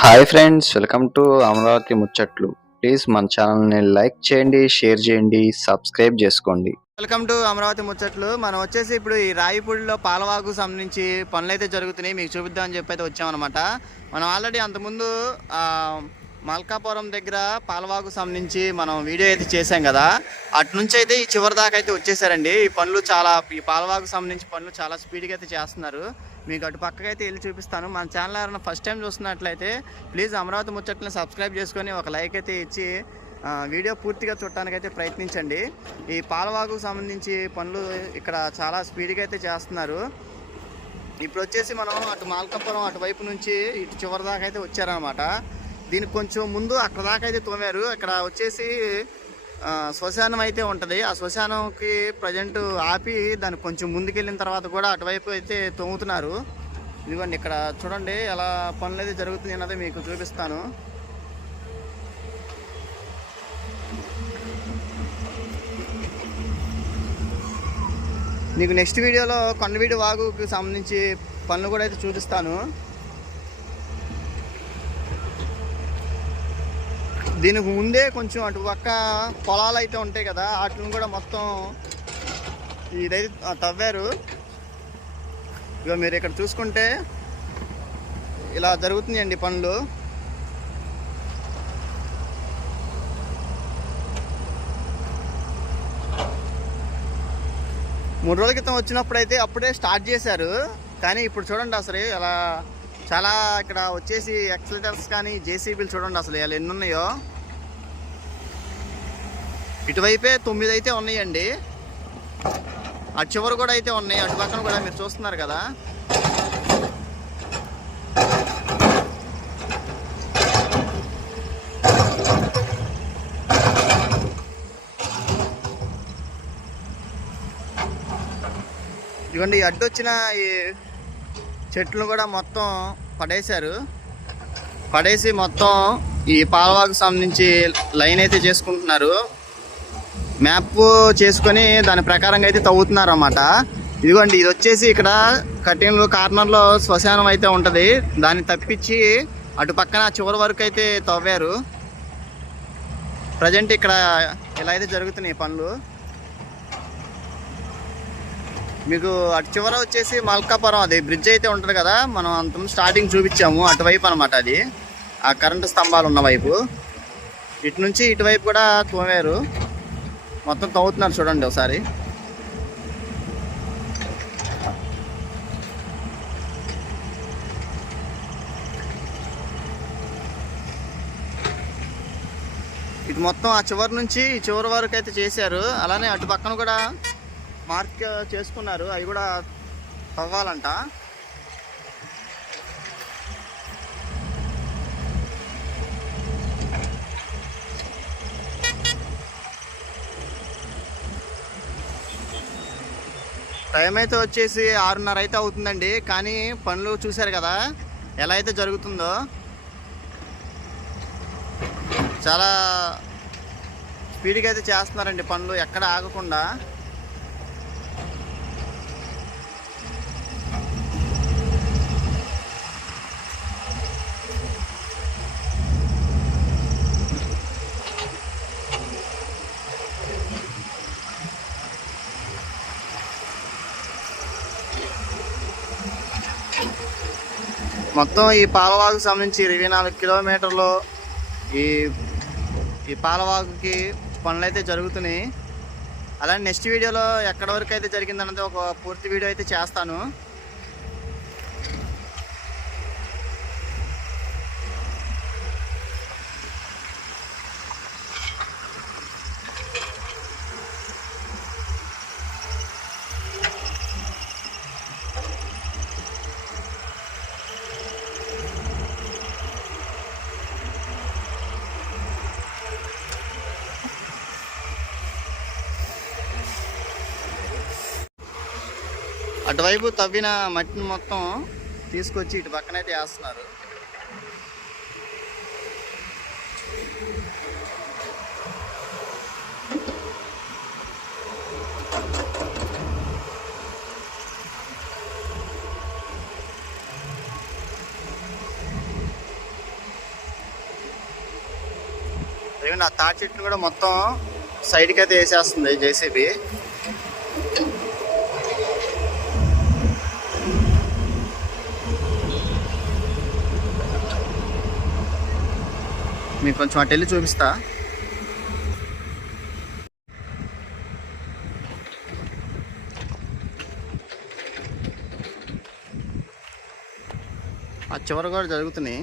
Hi friends welcome to Amaravati Muchchatlu. Please మన ఛానల్ని like చేయండి షేర్ చేయండి సబ్స్క్రైబ్ చేసుకోండి. వెల్కమ్ టు అమరావతి ముచ్చట్లు. మనం వచ్చేసి ఇప్పుడు ఈ రాయిపూడిలో పాలవాకు సంబంధించి పనులు అయితే జరుగుతున్నాయి. మీకు చూపిద్దామని చెప్పి అయితే వచ్చామన్నమాట. మనం ఆల్రెడీ అంతకుముందు మల్కాపురం దగ్గర పాలవాకు సంబంధించి మనం వీడియో అయితే చేసాం కదా. అటు నుంచి అయితే ఈ చివరి దాకా అయితే వచ్చేసారండి. ఈ పనులు చాలా ఈ పాలవాకు సంబంధించి పనులు చాలా స్పీడ్గా అయితే చేస్తున్నారు. మీకు అటు పక్కకి అయితే వెళ్ళి చూపిస్తాను. మన ఛానల్ ఎవరైనా ఫస్ట్ టైం చూస్తున్నట్లయితే ప్లీజ్ అమరావతి ముచ్చట్లను సబ్స్క్రైబ్ చేసుకొని ఒక లైక్ అయితే ఇచ్చి వీడియో పూర్తిగా చూడటానికైతే ప్రయత్నించండి. ఈ పాలవాగుకు సంబంధించి పనులు ఇక్కడ చాలా స్పీడ్గా అయితే చేస్తున్నారు. ఇప్పుడు వచ్చేసి మనం అటు మాల్కాపురం అటువైపు నుంచి ఇటు చివరి దాకా అయితే వచ్చారనమాట దీనికి కొంచెం ముందు అక్కడ దాకా అయితే తోమారు. ఇక్కడ వచ్చేసి శ్మశానం అయితే ఉంటుంది. ఆ శ్మశానంకి ప్రజెంట్ ఆపి దానికి కొంచెం ముందుకెళ్ళిన తర్వాత కూడా అటువైపు అయితే తోముతున్నారు. ఇదిగోండి ఇక్కడ చూడండి ఎలా పనులు అయితే జరుగుతుంది అన్నది మీకు చూపిస్తాను. మీకు నెక్స్ట్ వీడియోలో కొండవీడి వాగుకు సంబంధించి పనులు కూడా అయితే చూపిస్తాను. దీనికి ముందే కొంచెం అటు పక్క పొలాలు అయితే ఉంటాయి కదా వాటిని కూడా మొత్తం ఇదైతే తవ్వారు. ఇక మీరు ఇక్కడ చూసుకుంటే ఇలా జరుగుతుందండి పనులు మూడు రోజుల క్రితం వచ్చినప్పుడు అయితే అప్పుడే స్టార్ట్ చేశారు. కానీ ఇప్పుడు చూడండి అసలు ఇలా చాలా ఇక్కడ వచ్చేసి ఎక్సలేటర్స్ కానీ జేసీబీలు చూడండి అసలు ఇలా ఎన్ని ఉన్నాయో ఇటువైపే తొమ్మిది అయితే ఉన్నాయండి. అటు చివరి కూడా అయితే ఉన్నాయి అటు పక్కన కూడా మీరు చూస్తున్నారు కదా. ఇవ్వండి ఈ అడ్డొచ్చిన ఈ చెట్లు కూడా మొత్తం పడేశారు. పడేసి మొత్తం ఈ పాలవాకు సంబంధించి లైన్ అయితే చేసుకుంటున్నారు. మ్యాప్ చేసుకొని దాని ప్రకారంగా అయితే తవ్వుతున్నారు అన్నమాట ఇదిగోండి ఇది వచ్చేసి ఇక్కడ కటింగ్ కార్నర్లో శ్మశానం అయితే ఉంటుంది. దాన్ని తప్పించి అటు పక్కన చివరి వరకు అయితే తవ్వారు. ప్రజెంట్ ఇక్కడ ఇలా అయితే జరుగుతున్నాయి పనులు. మీకు అటు చివర వచ్చేసి మల్కాపురం అది బ్రిడ్జ్ అయితే ఉంటుంది కదా మనం అంత స్టార్టింగ్ చూపించాము అటువైపు అనమాట అది. ఆ కరెంటు స్తంభాలు ఉన్న వైపు. ఇటు నుంచి ఇటువైపు కూడా తోమారు. మొత్తం తవ్వుతున్నారు చూడండి ఒకసారి. ఇటు మొత్తం ఆ చివరి నుంచి చివరి వరకు అయితే చేశారు. అలానే అటు పక్కన కూడా మార్క్ చేసుకున్నారు. అవి కూడా తవ్వాలంట టైం అయితే వచ్చేసి ఆరున్నర అయితే అవుతుందండి. కానీ పనులు చూశారు కదా ఎలా అయితే జరుగుతుందో. చాలా స్పీడ్గా అయితే చేస్తున్నారండి పనులు ఎక్కడ ఆగకుండా. మొత్తం ఈ పాలవాగుకు సంబంధించి ఇరవై నాలుగు కిలోమీటర్లు ఈ ఈ పాలవాగుకి పనులు అయితే జరుగుతున్నాయి. అలానే నెక్స్ట్ వీడియోలో ఎక్కడి వరకు అయితే జరిగిందన్నది ఒక పూర్తి వీడియో అయితే చేస్తాను. అటువైపు తవ్విన మట్టిని మొత్తం తీసుకొచ్చి ఇటు పక్కనైతే వేస్తున్నారు. ఆ తాటి చెట్లు కూడా మొత్తం సైడ్కి అయితే వేసేస్తుంది జేసీబీ. మీకు కొంచెం అటు వెళ్ళి చూపిస్తా. ఆ చివరి కూడా జరుగుతున్నాయి.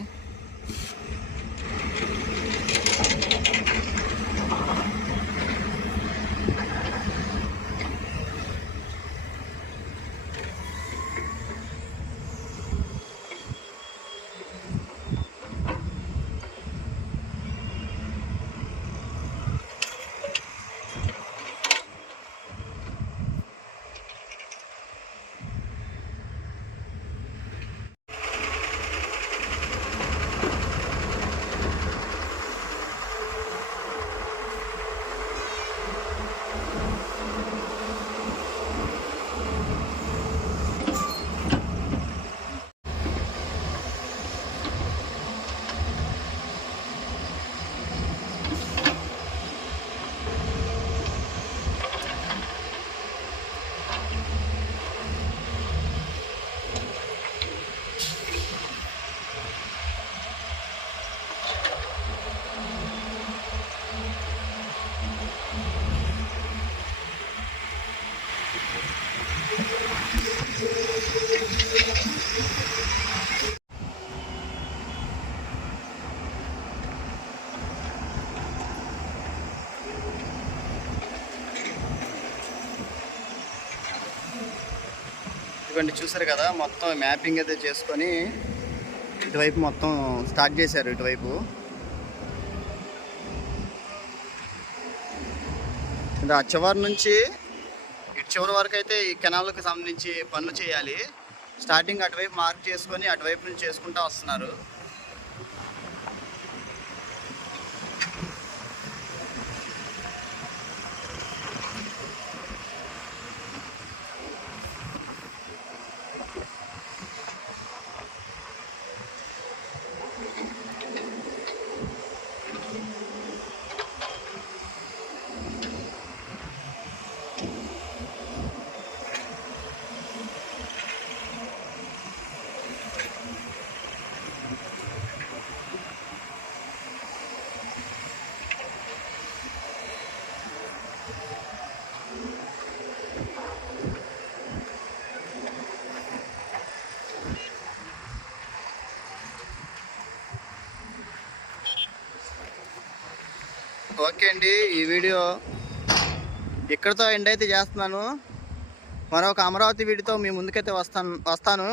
ఇటువంటి చూసారు కదా మొత్తం మ్యాపింగ్ అయితే చేసుకొని ఇటువైపు మొత్తం స్టార్ట్ చేశారు ఇటువైపు. ఇది ఆ చివరి నుంచి ఇటు చివరి వరకు అయితే ఈ కెనాల్కి సంబంధించి పనులు చేయాలి. స్టార్టింగ్ అటువైపు మార్క్ చేసుకొని అటువైపు నుంచి చేసుకుంటూ వస్తున్నారు. ఓకే అండి ఈ వీడియో ఇక్కడితో ఎండ్ అయితే చేస్తున్నాను. మరొక అమరావతి వీడియోతో మీ ముందుకైతే వస్తాను వస్తాను.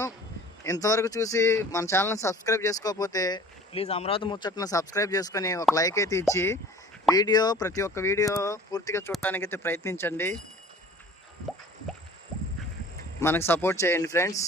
ఇంతవరకు చూసి మన ఛానల్ని సబ్స్క్రైబ్ చేసుకోకపోతే ప్లీజ్ అమరావతి ముచ్చట్ను సబ్స్క్రైబ్ చేసుకొని ఒక లైక్ అయితే ఇచ్చి వీడియో ప్రతి ఒక్క వీడియో పూర్తిగా చూడటానికి అయితే ప్రయత్నించండి. మనకు సపోర్ట్ చేయండి ఫ్రెండ్స్.